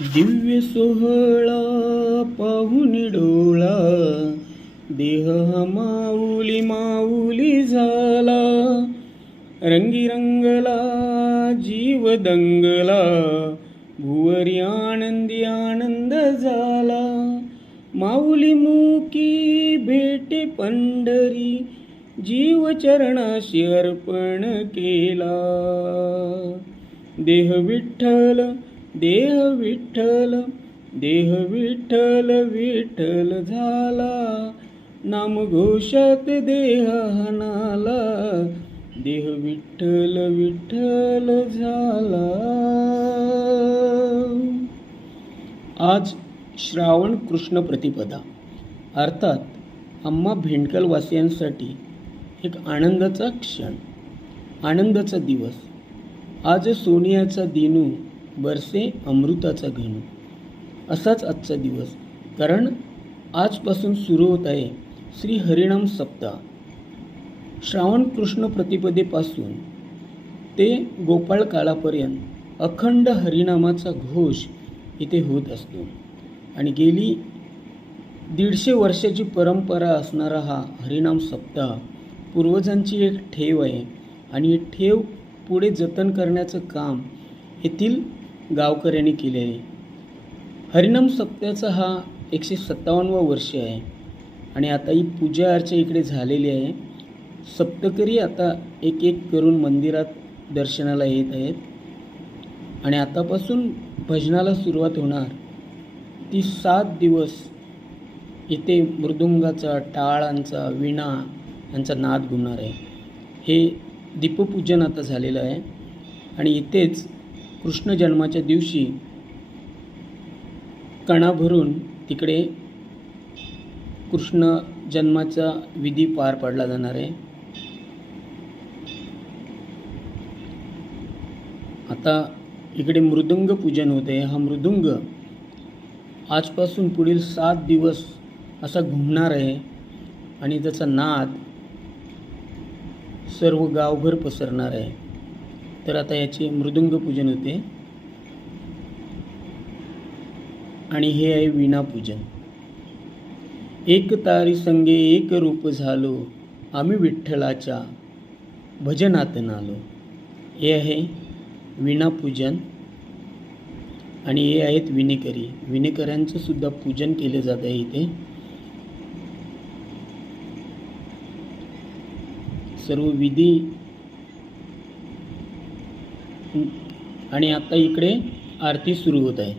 दिव्य सोहळा पाहून डोळा. देह माऊली माऊली झाला. रंगी रंगला जीव दंगला भुवरी आनंदी आनंद झाला. माऊली मुकी भेटे पंढरी. जीव चरणाशी अर्पण केला. देह विठ्ठल देह विठ्ठल देह विठ्ठल विठ्ठल झाला. नाम घोषात देह हनाला देह विठ्ठल विठ्ठल झाला. आज श्रावण कृष्ण प्रतिपदा. अर्थात आम्हा भेंडकलवासियांसाठी एक आनंदाचा क्षण आनंदाचा दिवस. आज सोनियाचा दिनू बरसे अमृताचा घनू. असाच आजचा दिवस. कारण आजपासून सुरू होत आहे श्री हरिणाम सप्ताह श्रावण कृष्ण प्रतिपदेपासून ते गोपाळ काळापर्यंत अखंड हरिनामाचा घोष इथे होत असतो. आणि गेली दीडशे वर्षाची परंपरा असणारा हा हरिनाम सप्ताह पूर्वजांची एक ठेव आहे. आणि ठेव पुढे जतन करण्याचं काम येथील गावकऱ्यांनी केले आहे. हरिनाम सप्त्याचा हा एकशे सत्तावन्नवा वर्ष आहे. आणि आता ही पूजा अर्चा इकडे झालेली आहे. सप्तकरी आता एक एक करून मंदिरात दर्शनाला येत आहेत. आणि आतापासून भजनाला सुरुवात होणार. ती सात दिवस इथे मृदुंगाचा टाळांचा विणा यांचा नाद घुमणार आहे. हे दीपपूजन आता झालेलं आहे. आणि इथेच कृष्ण जन्माच्या दिवशी कणा भरून तिकडे कृष्ण जन्माचा विधी पार पाडला जाणार आहे. आता इकडे मृदुंग पूजन होते हा मृदुंग आजपासून पुढील सात दिवस असा घुमणार आहे आणि त्याचा नाद सर्व गावभर पसरणार आहे. तर आता याचे मृदुंग पूजन होते. आणि हे आहे वीणापूजन. एक तारी संगे एक रूप झालो आम्ही विठ्ठलाच्या भजनात नालो. हे आहे वीणापूजन. आणि हे आहेत विणेकरी. विणेकऱ्यांचं सुद्धा पूजन केलं जात आहे इथे. सर्व विधी आणि आता इकडे आरती सुरू होत आहे.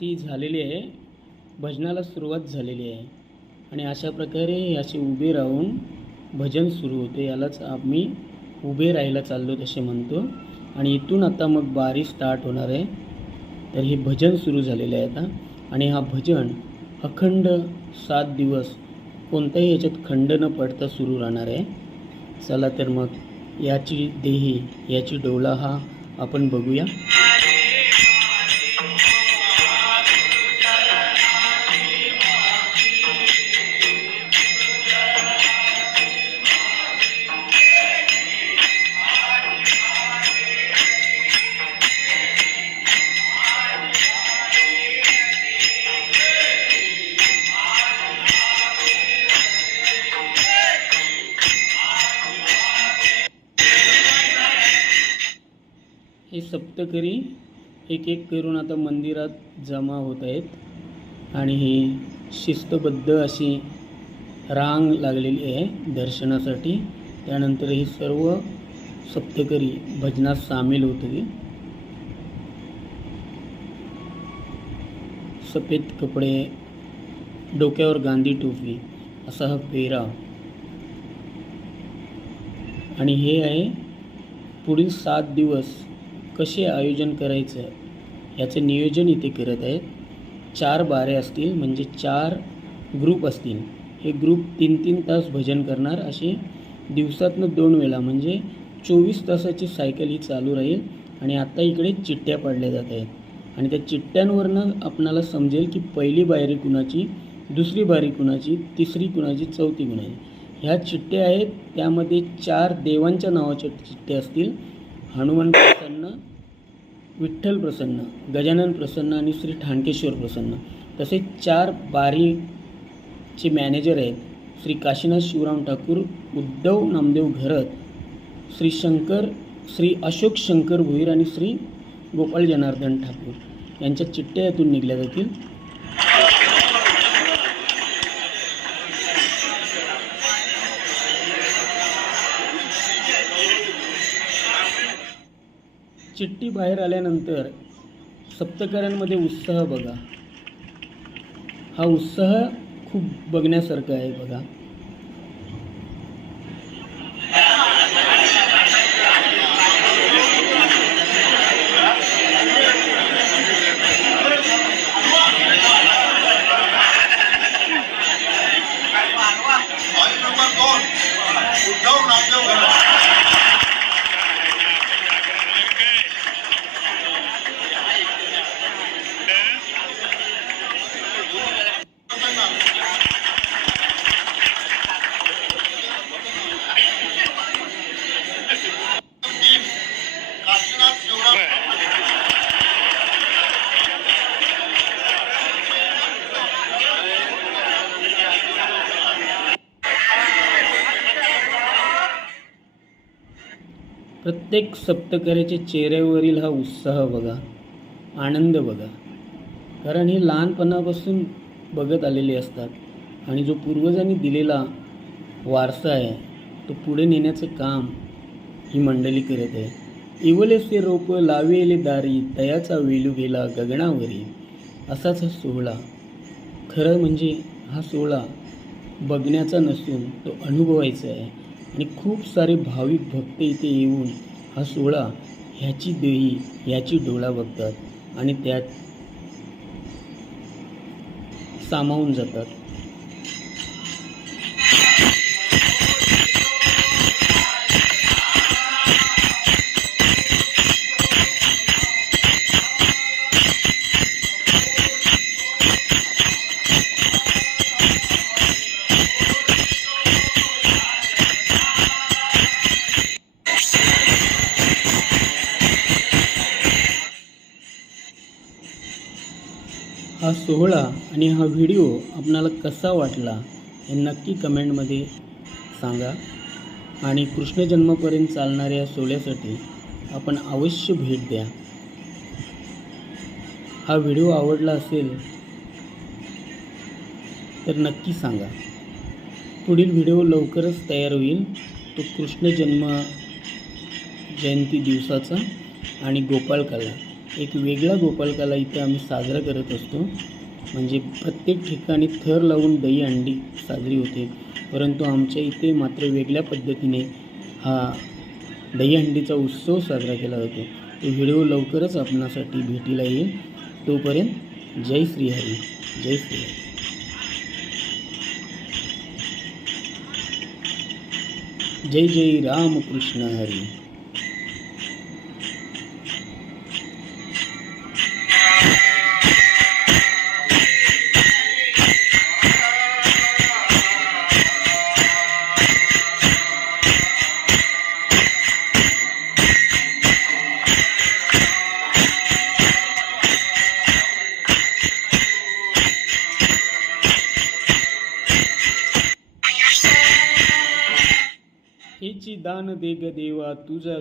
ती आरती झालेली आहे. भजनाला सुरुवात झालेली आहे. आणि अशा प्रकारे असे उभे राहून भजन सुरू होते. यालाच आम्ही उभे राहायला चाललो तसे म्हणतो. आणि इथून आता मग बारी स्टार्ट होणार आहे. तर हे भजन सुरू झालेलं आहे आता. आणि हा भजन अखंड सात दिवस कोणत्याही याच्यात खंड न पडता सुरू राहणार आहे. चला तर मग याची देही याची डोला हा आपण बघूया. हे सप्तकरी एक एक करून आता मंदिरात जमा होत आहेत. आणि ही शिस्तबद्ध अशी रांग लागलेली आहे दर्शनासाठी. त्यानंतर ही सर्व सप्तकरी भजनात सामील होते सफेद कपडे डोक्यावर गांधी टोपी असा हा पेरा आणि हे आहे पुढील सात दिवस कसे आयोजन करायचं? याचं नियोजन इथे करत आहेत. चार बारे असतील म्हणजे चार ग्रुप असतील. हे ग्रुप तीन तीन तास भजन करणार. असे दिवसातनं दोन वेळा म्हणजे चोवीस तासाची सायकल ही चालू राहील. आणि आता इकडे चिठ्ठ्या पाडल्या जात आहेत. आणि त्या चिठ्ठ्यांवरनं आपणाला समजेल की पहिली बारी कुणाची दुसरी बारी कुणाची तिसरी कुणाची चौथी कुणाची. ह्या चिठ्ठ्या आहेत. त्यामध्ये चार देवांच्या नावाच्या चिठ्ठ्या असतील. हनुमान विठ्ठल प्रसन्न गजानन प्रसन्न आणि श्री ठाणकेश्वर प्रसन्न. तसेच चार बारीचे मॅनेजर आहेत श्री काशीनाथ शिवराम ठाकूर उद्धव नामदेव घरत श्री शंकर श्री अशोक शंकर भोईर आणि श्री गोपाळ जनार्दन ठाकूर. यांच्या चिठ्ठ्या यातून निघल्या जातील. चिठ्ठी बाहेर आल्यानंतर सप्तकारांमध्ये उत्साह बघा. हा उत्साह खूप बघण्यासारखा आहे बघा. प्रत्येक सप्तकऱ्याच्या चेहऱ्यावरील हा उत्साह बघा आनंद बघा. कारण हे लहानपणापासून बघत आलेले असतात आणि जो पूर्वजांनी दिलेला वारसा आहे तो पुढे नेण्याचं काम ही मंडळी करत आहे. इवलेसे रोप लावेले दारी तयाचा वेलू गेला गगनावरी. असाच हा सोहळा. खरं म्हणजे हा सोहळा बघण्याचा नसून तो अनुभवायचा आहे. आणि खूप सारे भाविक भक्त इथे येऊन हा सोहळा ह्याची देही ह्याची डोळा बघतात आणि त्यात सामावून जातात. सोहळा आणि हा व्हिडिओ आपणाला कसा वाटला हे नक्की कमेंटमध्ये सांगा. आणि कृष्ण जन्मापर्यंत चालणाऱ्या या सोहळ्यासाठी आपण अवश्य भेट द्या. हा व्हिडिओ आवडला असेल तर नक्की सांगा. पुढील व्हिडिओ लवकरच तयार होईल. तो कृष्ण जन्म जयंती दिवसाचा आणि गोपाळ कला. एक वेगळा गोपालकाला इथे आम्ही साजरा करत असतो. म्हणजे प्रत्येक ठिकाणी थर लावून दही अंडी साजरी होते. परंतु आमच्या इथे मात्र वेगळ्या पद्धतीने हा दहीहंडीचा उत्सव साजरा केला जातो. तो व्हिडिओ लवकरच आपणासाठी भेटीला येईल. तोपर्यंत जय श्रीहरी जय श्रीहरी जय जय रामकृष्ण हरी. हेची देवा तुझा